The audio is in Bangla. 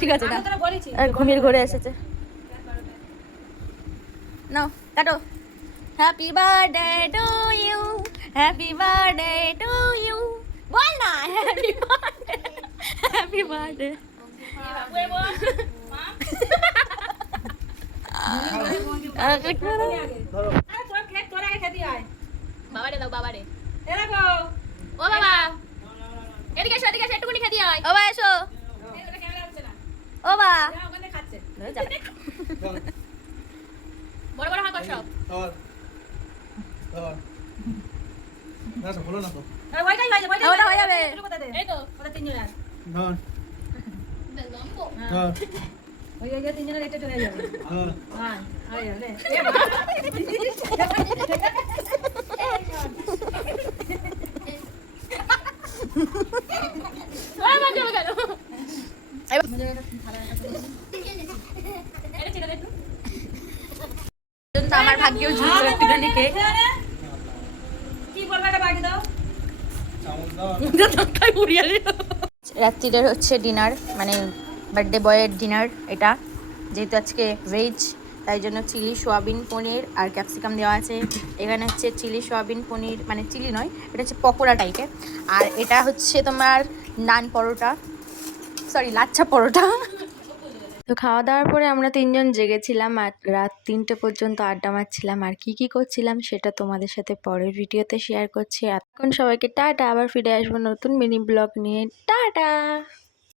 ঠিক আছে না, ঘুমিয়ে ঘুরে এসেছে। নাও কাটো। Happy birthday to you, happy birthday to you. বল না হ্যাপি বার্থডে, হ্যাপি বার্থডে। বাবারে দাও, বাবারে। ও বাবা, এদিকে এসো, এদিকে এসো, একটুখানি খেতে আয়। ও বা এসো, ও বা বড় বড় হাত কর সব। ওটা হয়ে যাবে। এই তো আমার ভাগ্যেও ঝুললো একটুখানি কেক। রাত্রিরের হচ্ছে ডিনার, মানে বার্থডে বয়ের ডিনার এটা। যেহেতু আজকে ভেজ, তাই জন্য চিলি সোয়াবিন পনির আর ক্যাপসিকাম দেওয়া আছে। এখানে হচ্ছে চিলি সোয়াবিন পনির, মানে চিলি নয়, এটা হচ্ছে পকোড়া টাইপের। আর এটা হচ্ছে তোমার নান পরোটা, সরি লাচ্ছা পরোটা। তো খাওয়া দাওয়ার পরে আমরা তিনজন জেগেছিলাম আর রাত 3টে পর্যন্ত আড্ডা মারছিলাম। আর কি করছিলাম সেটা তোমাদের সাথে পরের ভিডিওতে শেয়ার করছি। এখন সবাইকে টাটা, আবার ফিরে আসবো নতুন মিনি ব্লগ নিয়ে। টাটা।